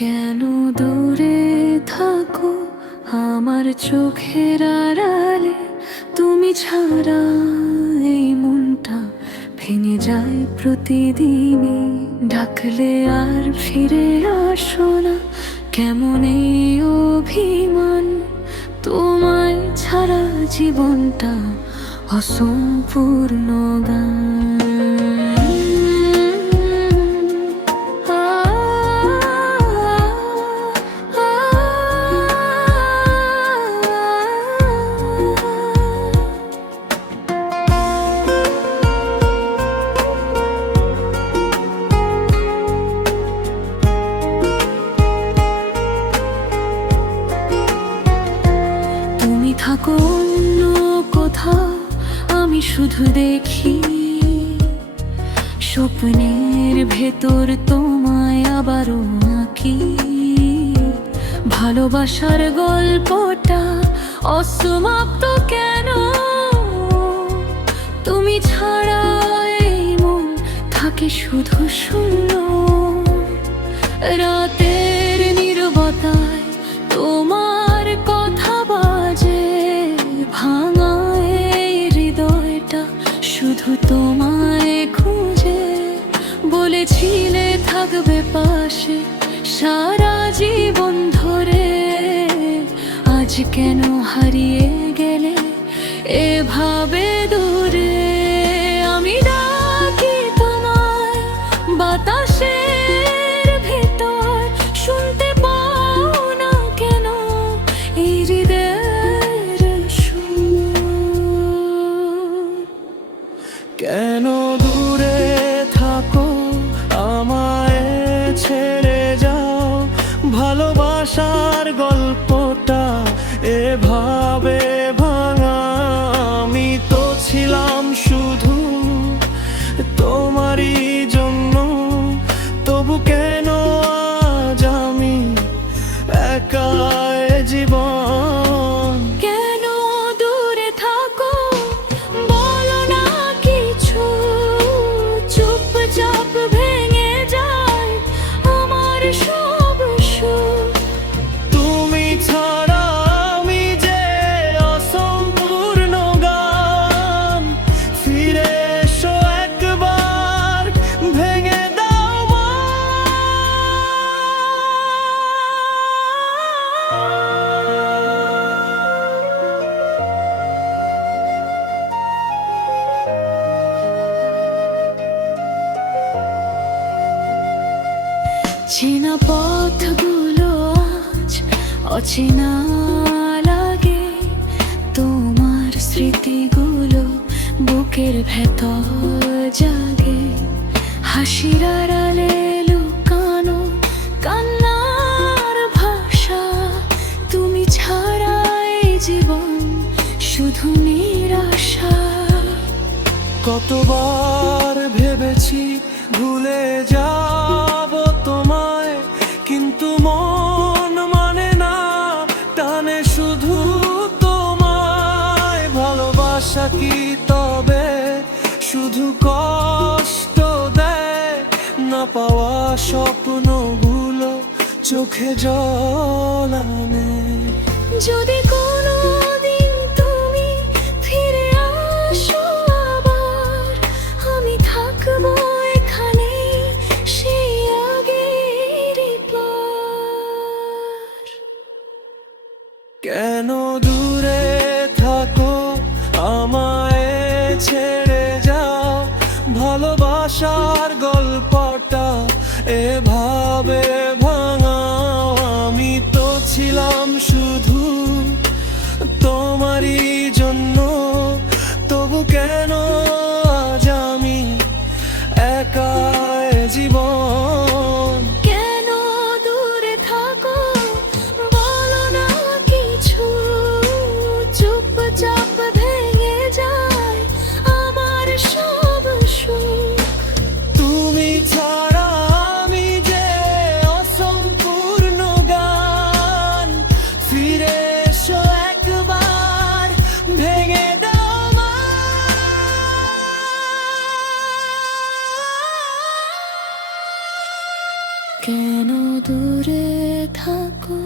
কেন দূরে থাকো আমার চোখের আড়ালে, তুমি ছাড়া এই মনটা ভেঙে যায় প্রতিদিনই। ডাকলে আর ফিরে আসো না, কেমন এই অভিমান, তোমায় ছাড়া জীবনটা অসম্পূর্ণ গান। থাকো অন্য কোথাও, আমি শুধু দেখি স্বপ্নের ভেতর তোমায় আবারও আঁকি। ভালোবাসার গল্পটা অসমাপ্ত কেন, তুমি ছাড়া এই মন থাকে শুধু শূন্য। রাতের নীরবতায় তোমার কথা বাজে, ভাঙা এই হৃদয়টা শুধু তোমায় খুঁজে। বলেছিলে থাকবে পাশে সারা জীবন ধরে, আজ কেন হারিয়ে গেলে এভাবে দূরে। আমি ডাকি তোমায় বাতাসের ভেতর, শুনতে পাও না কেন এই হৃদয়ের সুর। কেন দূরে থাকো আমায় ছেড়ে যাও, ভালোবাসার গল্পটা এভাবে ভাঙা। আমি তো ছিলাম শুধু তোমারই জন্য, তবু কেন আজ আমি একা এ জীবন। কেন দূরে থাকো বলো না কিছু, চুপচাপ ভেঙে যায় আমার সব সুর। তুমি ছাড়া আমি যে অসম্পূর্ণ গান, ফিরে এসো একবার ভেঙে দাও মন। চেনা পথগুলো আজ অচেনা লাগে, তোমার স্মৃতিগুলো বুকের ভেতর জাগে। হাসির আড়ালে লুকানো কান্নার ভাষা, তুমি ছাড়া এই জীবন শুধু নিরাশা। কতবার ভেবেছি ভুলে যাব তোমায়, কিন্তু মন মানে না, টানে শুধু তোমায়। ভালোবাসা কি তবে শুধু কষ্ট দেয়, না পাওয়া স্বপ্নগুলো চোখে জল আনে। যদি কোনোদিন তুমি ফিরে আসো আবার, আমি থাকবো এখানে সেই আগের পার। কেন দূরে থাকো আমায় ছেড়ে যাও, ভালোবাসার গল্পটা এভাবে ভাঙাও। আমি তো ছিলাম শুধু তোমারই জন্য, তবু কেন আজ আমি একা এ জীবন। কেন দূরে থাকো বলো না কিছু, চুপচাপ ভেঙে যায় আমার সব সুর। তুমি ছাড়া আমি যে অসম্পূর্ণ গান, ফিরে কেন দূরে থাকো